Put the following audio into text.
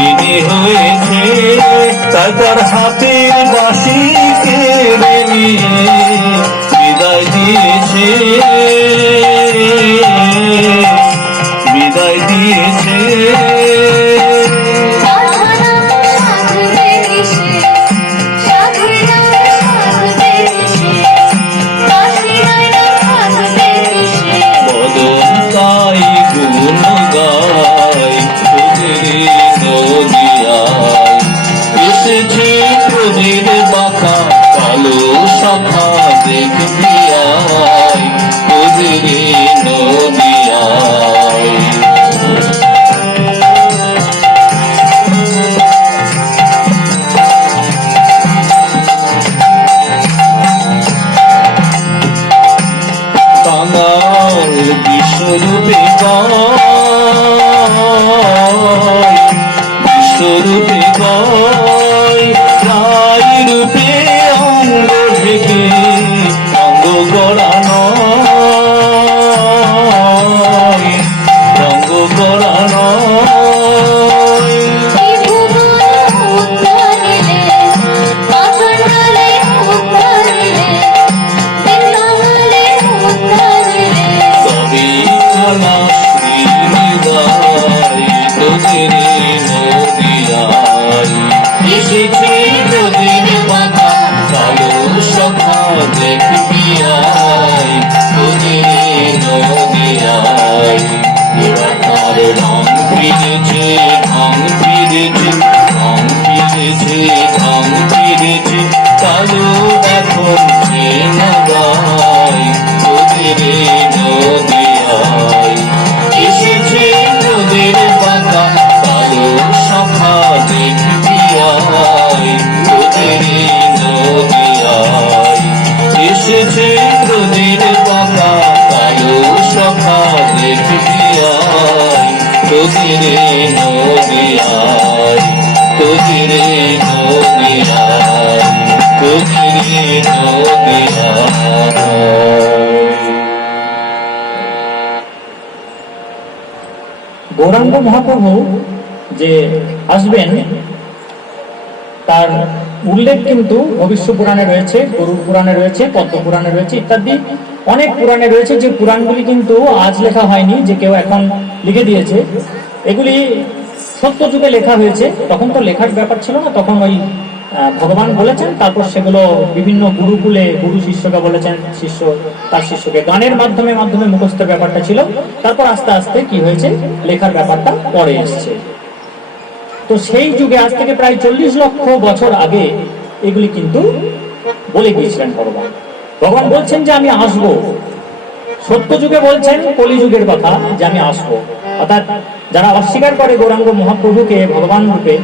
যিনি হয়েছে। তাদের হাতে বাসী কালো শাখা দেখবি এসেছে তোদের পাতা কালো তোদের নদিয়ায় তোদের গৌরাঙ্গ মহাপ্রভু যে আসবেন তার উল্লেখ কিন্তু ভবিষ্য পুরাণে রয়েছে, গরুর পুরাণে রয়েছে, পদ্ম পুরাণে রয়েছে ইত্যাদি। অনেক পুরাণে রয়েছে যে পুরাণগুলি কিন্তু আজ লেখা হয়নি, যে কেউ এখন লিখে দিয়েছে। এগুলি সত্য যুগে লেখা হয়েছে। তখন তো লেখার ব্যাপার ছিল না, তখন ওই ভগবান বলেছেন, তারপর সেগুলো বিভিন্ন গুরুকুলে গুরু শিষ্যকে বলেছেন, শিষ্য, তার শিষ্যকে গানের মাধ্যমে মাধ্যমে মুখস্থ ব্যাপারটা ছিল। তারপর আস্তে আস্তে কি হয়েছে? লেখার ব্যাপারটা পরে এসছে। তো সেই যুগে, আজ থেকে প্রায় চল্লিশ লক্ষ বছর আগে এগুলি কিন্তু বলে গিয়েছিলেন ভগবান। ভগবান বলছেন যে আমি আসব। সত্য যুগে বলছেন কলিযুগের কথা যে আমি আসব। অর্থাৎ যারা অস্বীকার করে গৌরাঙ্গ মহাপ্রভুকে, ভগবান রূপে